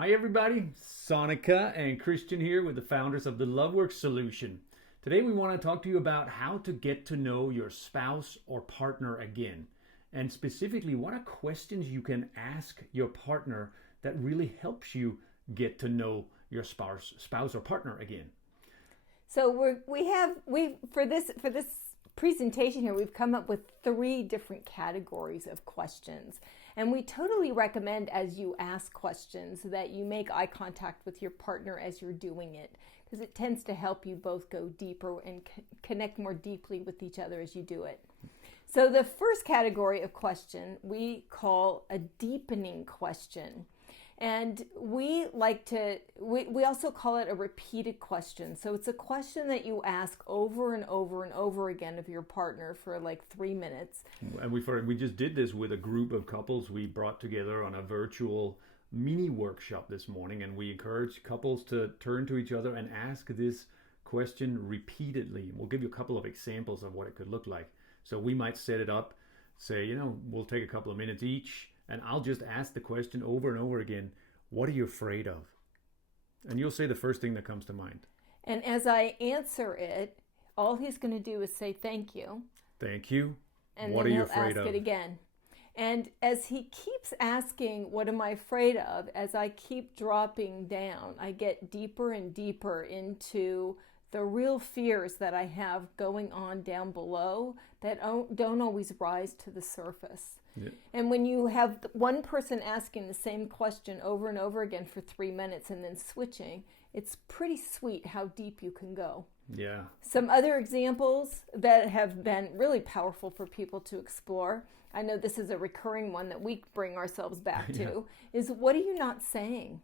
Hi everybody, Sonica and Christian here with the founders of the LoveWorks solution. Today we want to talk to you about how to get to know your spouse or partner again. And specifically, what are questions you can ask your partner that really helps you get to know your spouse or partner again. So we for this presentation here, we've come up with 3 different categories of questions. And we totally recommend as you ask questions that you make eye contact with your partner as you're doing it, because it tends to help you both go deeper and connect more deeply with each other as you do it. So the first category of question we call a deepening question. And we also call it a repeated question. So it's a question that you ask over and over and over again of your partner for like 3 minutes. And we just did this with a group of couples we brought together on a virtual mini workshop this morning. And we encourage couples to turn to each other and ask this question repeatedly. We'll give you a couple of examples of what it could look like. So we might set it up, say, we'll take a couple of minutes each. And I'll just ask the question over and over again, what are you afraid of? And you'll say the first thing that comes to mind. And as I answer it, all he's going to do is say, thank you. Thank you. And what then are you he'll afraid ask of? it again. And as he keeps asking, what am I afraid of? As I keep dropping down, I get deeper and deeper into the real fears that I have going on down below that don't always rise to the surface. Yeah. And when you have one person asking the same question over and over again for 3 minutes and then switching, it's pretty sweet how deep you can go. Yeah. Some other examples that have been really powerful for people to explore, I know this is a recurring one that we bring ourselves back to, is what are you not saying?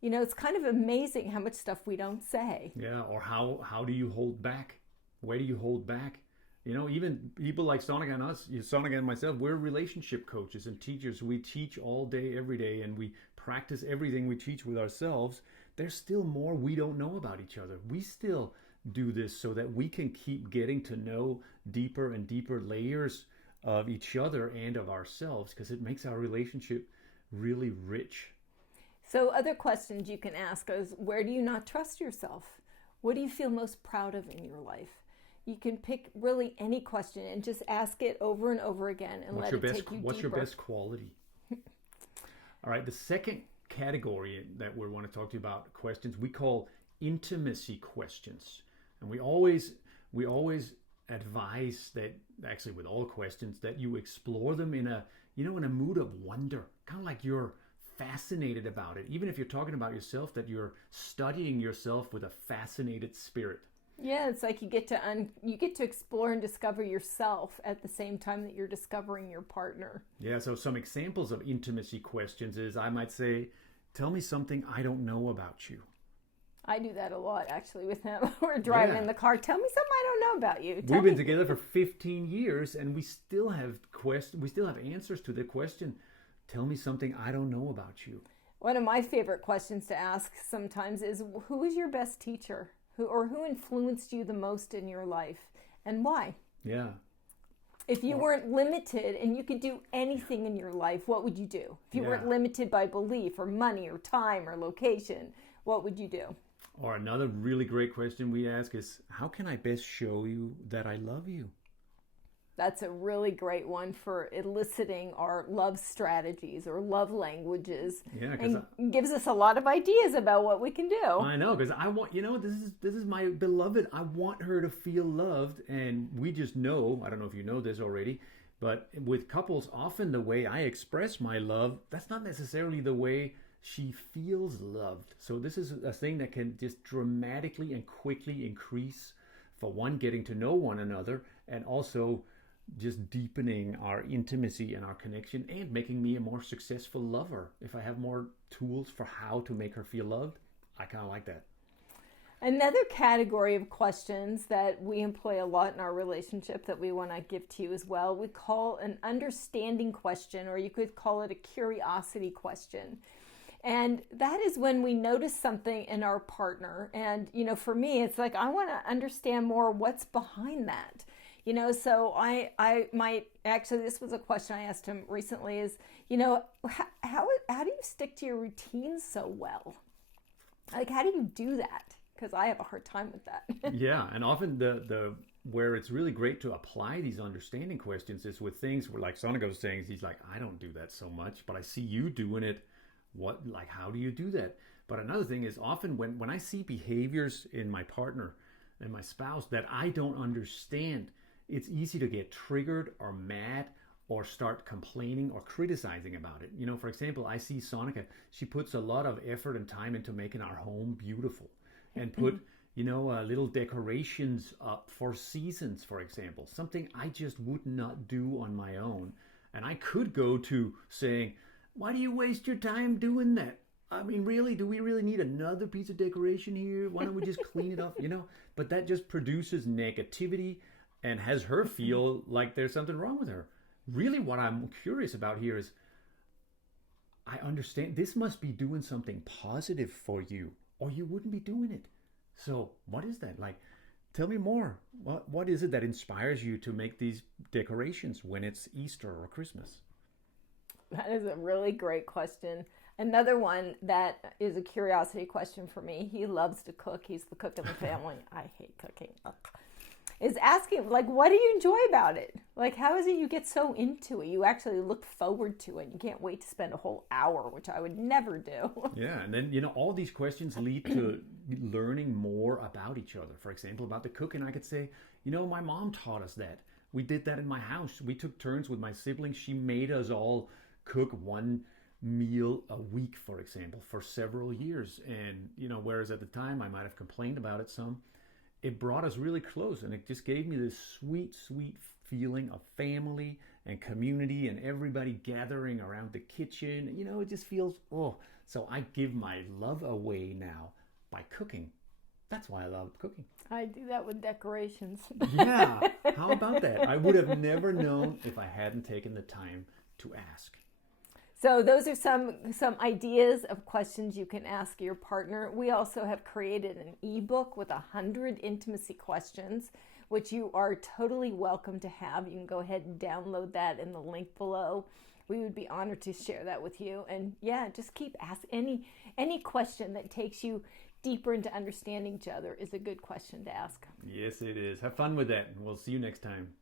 It's kind of amazing how much stuff we don't say. Yeah, or how do you hold back? Where do you hold back? Even people like Sonica and us, Sonica and myself, we're relationship coaches and teachers. We teach all day, every day, and we practice everything we teach with ourselves. There's still more we don't know about each other. We still do this so that we can keep getting to know deeper and deeper layers of each other and of ourselves, because it makes our relationship really rich. So other questions you can ask is, where do you not trust yourself? What do you feel most proud of in your life? You can pick really any question and just ask it over and over again and let it take you deeper. What's your best quality? All right, the second category that we want to talk to you about questions we call intimacy questions. And we always advise that, actually with all questions, that you explore them in a mood of wonder, kind of like you're fascinated about it. Even if you're talking about yourself, that you're studying yourself with a fascinated spirit. Yeah, it's like you get to explore and discover yourself at the same time that you're discovering your partner. Yeah, so some examples of intimacy questions is, I might say, tell me something I don't know about you. I do that a lot, actually, with him. We're driving in the car. Tell me something I don't know about you. We've been together for 15 years, and we still have answers to the question, tell me something I don't know about you. One of my favorite questions to ask sometimes is, who is your best teacher? Who influenced you the most in your life, and why? Yeah. If you weren't limited and you could do anything in your life, what would you do? If you weren't limited by belief or money or time or location, what would you do? Or another really great question we ask is, how can I best show you that I love you? That's a really great one for eliciting our love strategies or love languages. Yeah, and gives us a lot of ideas about what we can do. I know, because I want, this is my beloved. I want her to feel loved, and we just know, I don't know if you know this already, but with couples, often the way I express my love, that's not necessarily the way she feels loved. So this is a thing that can just dramatically and quickly increase, for one, getting to know one another, and also just deepening our intimacy and our connection, and making me a more successful lover. If I have more tools for how to make her feel loved, I kind of like that. Another category of questions that we employ a lot in our relationship that we want to give to you as well, we call an understanding question, or you could call it a curiosity question. And that is when we notice something in our partner. And, for me, it's like, I want to understand more what's behind that. So I might actually, this was a question I asked him recently is, how do you stick to your routines so well? Like, how do you do that? Because I have a hard time with that. Yeah, and often the where it's really great to apply these understanding questions is with things where, like Sonika was saying, he's like, I don't do that so much, but I see you doing it. How do you do that? But another thing is often when I see behaviors in my partner and my spouse that I don't understand, it's easy to get triggered or mad or start complaining or criticizing about it. For example, I see Sonika, she puts a lot of effort and time into making our home beautiful and put, little decorations up for seasons, for example, something I just would not do on my own. And I could go to saying, why do you waste your time doing that? I mean, really, do we really need another piece of decoration here? Why don't we just clean it up? But that just produces negativity and has her feel like there's something wrong with her. Really, what I'm curious about here is, I understand this must be doing something positive for you, or you wouldn't be doing it. So what is that? Like, tell me more. What is it that inspires you to make these decorations when it's Easter or Christmas? That is a really great question. Another one that is a curiosity question for me. He loves to cook. He's the cook of the family. I hate cooking. Ugh. Is asking, like, what do you enjoy about it? Like, how is it you get so into it? You actually look forward to it. You can't wait to spend a whole hour, which I would never do. Yeah, and then, all these questions lead to learning more about each other. For example, about the cooking, I could say, my mom taught us that. We did that in my house. We took turns with my siblings. She made us all cook one meal a week, for example, for several years. And, whereas at the time I might have complained about it some, it brought us really close, and it just gave me this sweet, sweet feeling of family and community and everybody gathering around the kitchen. It just feels, so I give my love away now by cooking. That's why I love cooking. I do that with decorations. Yeah, how about that? I would have never known if I hadn't taken the time to ask. So those are some ideas of questions you can ask your partner. We also have created an ebook with 100 intimacy questions, which you are totally welcome to have. You can go ahead and download that in the link below. We would be honored to share that with you. And yeah, just keep asking. Any question that takes you deeper into understanding each other is a good question to ask. Yes, it is. Have fun with that. We'll see you next time.